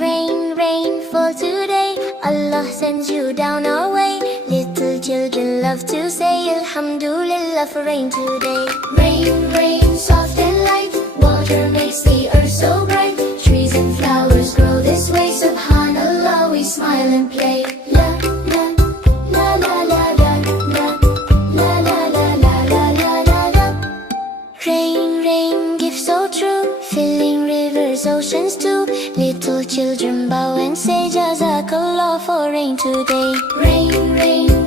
Rain, rain, fall today. Allah sends you down our way. Little children love to say Alhamdulillah for rain today. Rain, rain, soft and light. Water makes the earth so bright. Trees and flowers grow this way. Subhanallah, we smile and play. La, la, la, la, la, la, la, la, la, la, la, la, la, la, la. Rain, rain, gift so true, filling rivers, oceans too. Little children bow and say Jazakallah for rain today. Rain, rain,